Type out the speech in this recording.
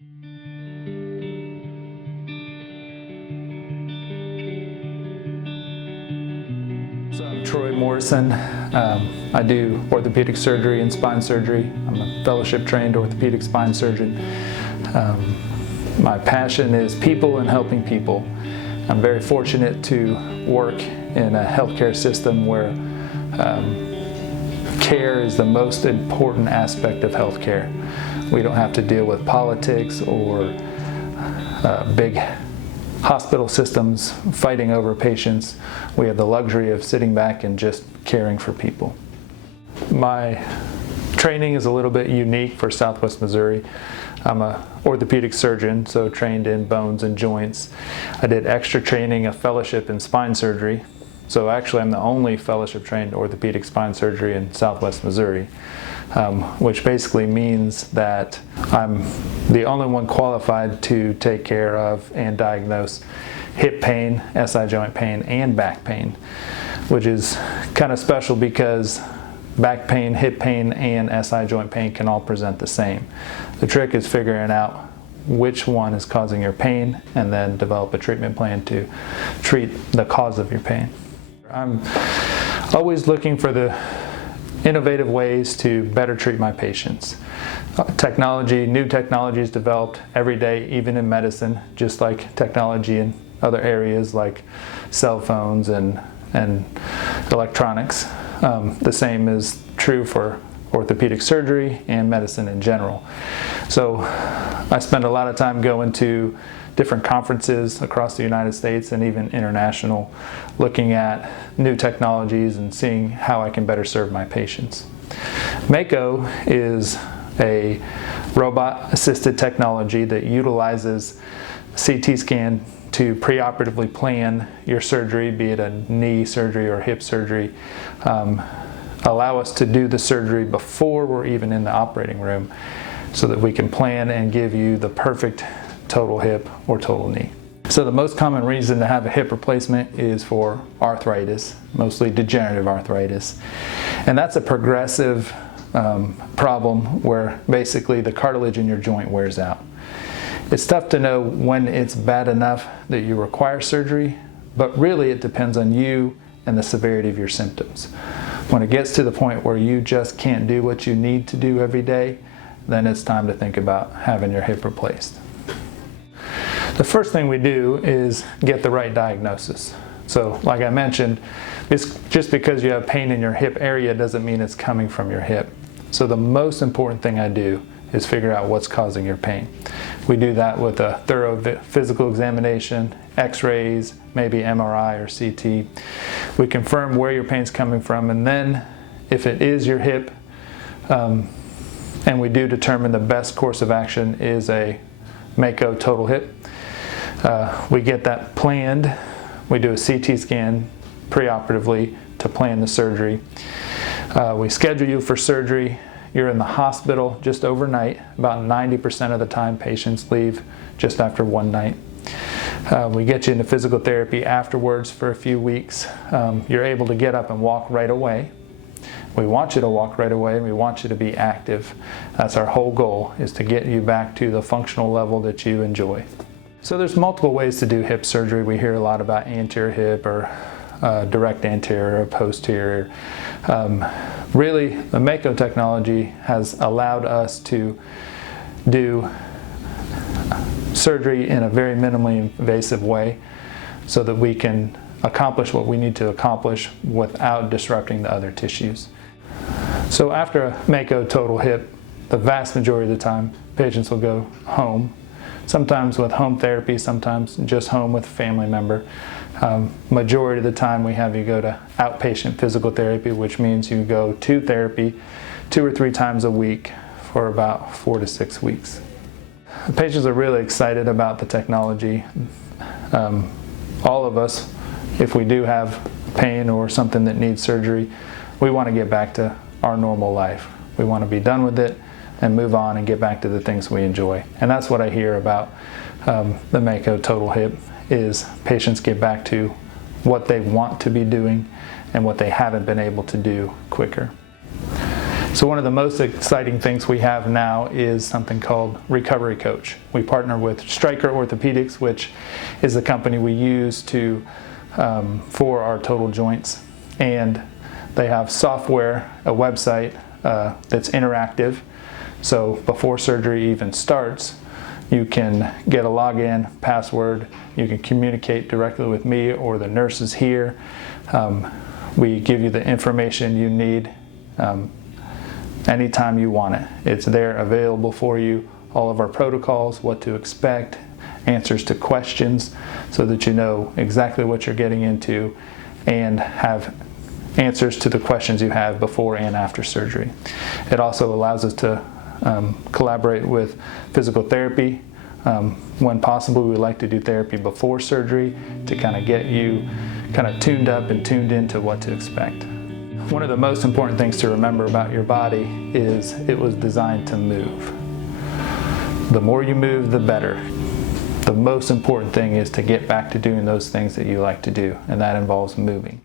So I'm Troy Morrison. I do orthopedic surgery and spine surgery. I'm a fellowship trained orthopedic spine surgeon. My passion is people and helping people. I'm very fortunate to work in a healthcare system where care is the most important aspect of healthcare. We don't have to deal with politics or big hospital systems fighting over patients. We have the luxury of sitting back and just caring for people. My training is a little bit unique for Southwest Missouri. I'm an orthopedic surgeon, so trained in bones and joints. I did extra training, a fellowship in spine surgery. So actually I'm the only fellowship trained orthopedic spine surgery in Southwest Missouri, which basically means that I'm the only one qualified to take care of and diagnose hip pain, SI joint pain, and back pain, which is kind of special because back pain, hip pain, and SI joint pain can all present the same. The trick is figuring out which one is causing your pain and then develop a treatment plan to treat the cause of your pain. I'm always looking for the innovative ways to better treat my patients. New technology is developed every day, even in medicine, just like technology in other areas like cell phones and electronics. The same is true for orthopedic surgery and medicine in general. So I spend a lot of time going to different conferences across the United States and even international, looking at new technologies and seeing how I can better serve my patients. Mako is a robot-assisted technology that utilizes CT scan to preoperatively plan your surgery, be it a knee surgery or hip surgery, allow us to do the surgery before we're even in the operating room so that we can plan and give you the perfect total hip or total knee. So the most common reason to have a hip replacement is for arthritis, mostly degenerative arthritis. And that's a progressive problem where basically the cartilage in your joint wears out. It's tough to know when it's bad enough that you require surgery, but really it depends on you and the severity of your symptoms. When it gets to the point where you just can't do what you need to do every day, then it's time to think about having your hip replaced. The first thing we do is get the right diagnosis. So like I mentioned, just because you have pain in your hip area doesn't mean it's coming from your hip. So the most important thing I do is figure out what's causing your pain. We do that with a thorough physical examination, x-rays, maybe MRI or CT. We confirm where your pain's coming from, and then if it is your hip, and we do determine the best course of action is a Mako total hip. We get that planned. We do a CT scan preoperatively to plan the surgery. We schedule you for surgery. You're in the hospital just overnight. About 90% of the time patients leave just after one night. We get you into physical therapy afterwards for a few weeks. You're able to get up and walk right away. We want you to walk right away. We want you to be active. That's our whole goal, is to get you back to the functional level that you enjoy. So there's multiple ways to do hip surgery. We hear a lot about anterior hip or direct anterior or posterior. Really, the Mako technology has allowed us to do surgery in a very minimally invasive way so that we can accomplish what we need to accomplish without disrupting the other tissues. So after a Mako total hip, the vast majority of the time, patients will go home. Sometimes with home therapy, sometimes just home with a family member. Majority of the time we have you go to outpatient physical therapy, which means you go to therapy 2 or 3 times a week for about 4 to 6 weeks. The patients are really excited about the technology. All of us, if we do have pain or something that needs surgery, we want to get back to our normal life. We want to be done with it and move on and get back to the things we enjoy. And that's what I hear about the Mako total hip, is patients get back to what they want to be doing and what they haven't been able to do quicker. So one of the most exciting things we have now is something called RecoveryCOACH. We partner with Stryker Orthopedics, which is the company we use for our total joints. And they have software, a website that's interactive. So before surgery even starts, you can get a login, password, you can communicate directly with me or the nurses here. We give you the information you need anytime you want it. It's there available for you, all of our protocols, what to expect, answers to questions, so that you know exactly what you're getting into and have answers to the questions you have before and after surgery. It also allows us to collaborate with physical therapy. When possible, we like to do therapy before surgery to kind of get you kind of tuned up and tuned into what to expect. One of the most important things to remember about your body is it was designed to move. The more you move, the better. The most important thing is to get back to doing those things that you like to do, and that involves moving.